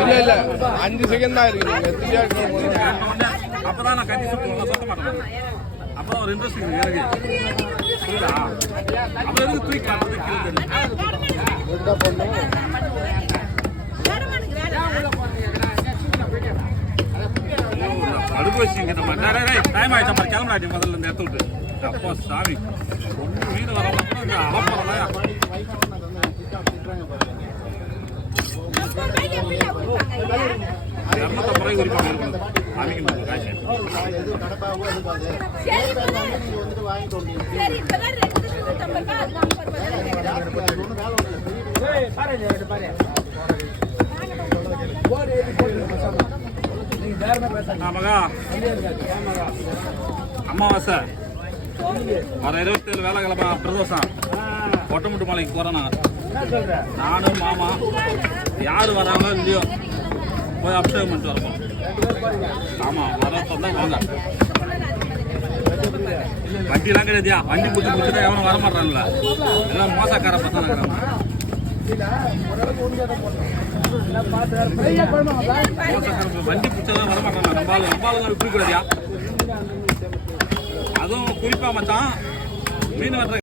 இல்ல இல்ல 5 செகண்ட் தான் இருக்கு. அப்பதான் நான் கட்டி சொல்ல மாட்டேன். அப்பதான் ஒரு இன்ட்ரெஸ்ட் இருக்கு. புரியுதா? அப்புறம் எதுக்கு தூக்கி காட்டுறது அடுப்பு வச்சுங்க. நம்ம டைம் ஆயிடுச்சா மாதிரி கிளம்புறாடி முதல்ல இந்த இடத்த விட்டு. அப்போ சாமி ஒன்று மீன் வரலாம் இந்த அலப்பறதான் 250 குறிப்பாக இருக்கணும். அமைக்கணும் காய்ச்சி ஆமாக்கா. அமாவாசை வர 27 வேலைக்கிழமை பிரதோஷம் ஒட்டமுட்டு மலைக்கு போகிறோம். நானும் மாமா யார் வராங்களோ இல்லையோ போய் அபிஷேகம் பண்ணிட்டு வரப்போம். ஆமாம் வர சொந்தம் வாங்க. வண்டிலாம் கிடையாதுயா. வண்டி புடிச்சு புடிச்சுதான் எவனும் வர மாட்டான்ல. எல்லாம் மோசக்கார பசங்க இருக்கிறாங்க. வண்டி பிடிச்சதான் வர மாட்டாங்க. நம்பாளுங்க குறிக்கூடாதியா. அதுவும் குறிப்பா மச்சான் மீன் வெட்டுற